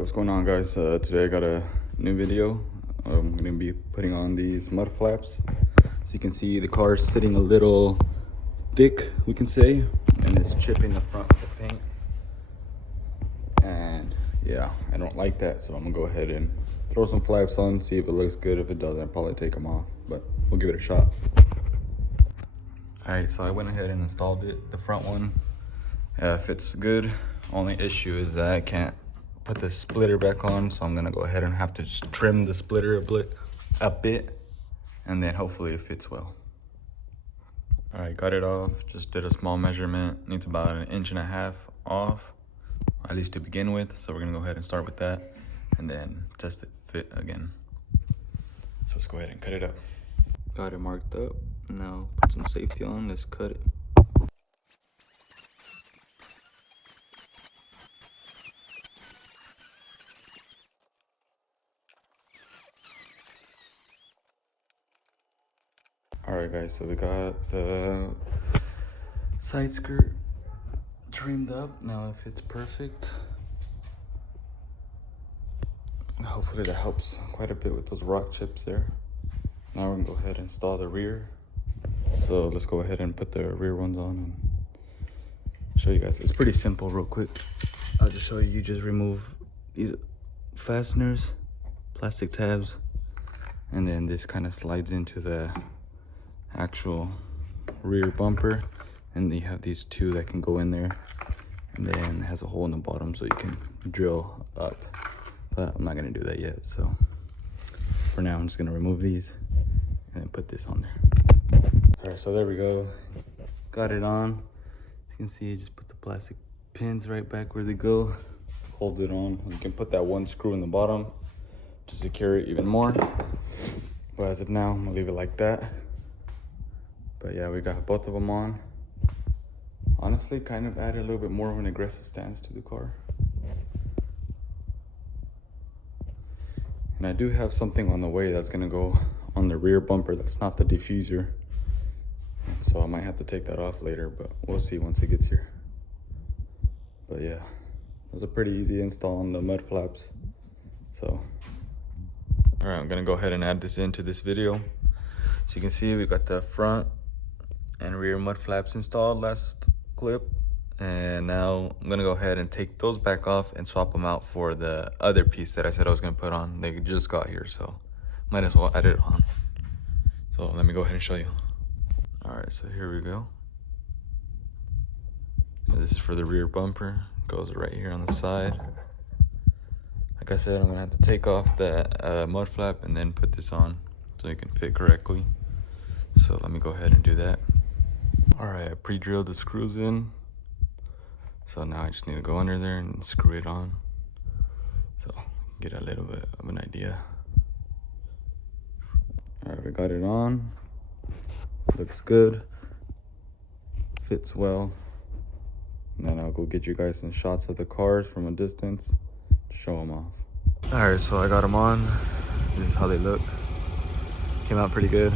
What's going on, guys? Today I got a new video. I'm gonna be putting on these mud flaps. So you can see the car is sitting a little thick, we can say, and it's chipping the front of the paint. And yeah, I don't like that, so I'm gonna go ahead and throw some flaps on, see if it looks good. If it doesn't, I'll probably take them off, but we'll give it a shot. All right, so I went ahead and installed it. The front one fits good. Only issue is that I can't put the splitter back on, so I'm gonna go ahead and have to just trim the splitter a bit, and then hopefully it fits well. All right, got it off. Just did a small measurement. Needs about 1.5 inches off, at least to begin with. So we're gonna go ahead and start with that, and then test it fit again. So let's go ahead and cut it up. Got it marked up. Now put some safety on. Let's cut it. All right, guys, so we got the side skirt trimmed up. Now it fits perfect. Hopefully that helps quite a bit with those rock chips there. Now we're gonna go ahead and install the rear. So let's go ahead and put the rear ones on and show you guys. It's pretty simple, real quick. I'll just show you. You just remove these fasteners, plastic tabs, and then this kind of slides into the actual rear bumper, and you have these two that can go in there, and then it has a hole in the bottom so you can drill up, but I'm not going to do that yet. So for now I'm just going to remove these and then put this on there. All right, so there we go, got it on. As you can see, just put the plastic pins right back where they go, hold it on. You can put that one screw in the bottom to secure it even more, but as of now I'm gonna leave it like that. But yeah, we got both of them on. Honestly, kind of added a little bit more of an aggressive stance to the car. And I do have something on the way that's gonna go on the rear bumper that's not the diffuser. So I might have to take that off later, but we'll see once it gets here. But yeah, it was a pretty easy install on the mud flaps. So, all right, I'm gonna go ahead and add this into this video. So you can see we got the front and rear mud flaps installed last clip, and now I'm gonna go ahead and take those back off and swap them out for the other piece that I said I was gonna put on. They just got here, so might as well add it on. So let me go ahead and show you. All right, so here we go. So this is for the rear bumper. Goes right here on the side. Like I said, I'm gonna have to take off the mud flap and then put this on so it can fit correctly. So let me go ahead and do that. All right, I pre-drilled the screws in. So now I just need to go under there and screw it on. So get a little bit of an idea. All right, we got it on. Looks good. Fits well. And then I'll go get you guys some shots of the cars from a distance to show them off. All right, so I got them on. This is how they look. Came out pretty good.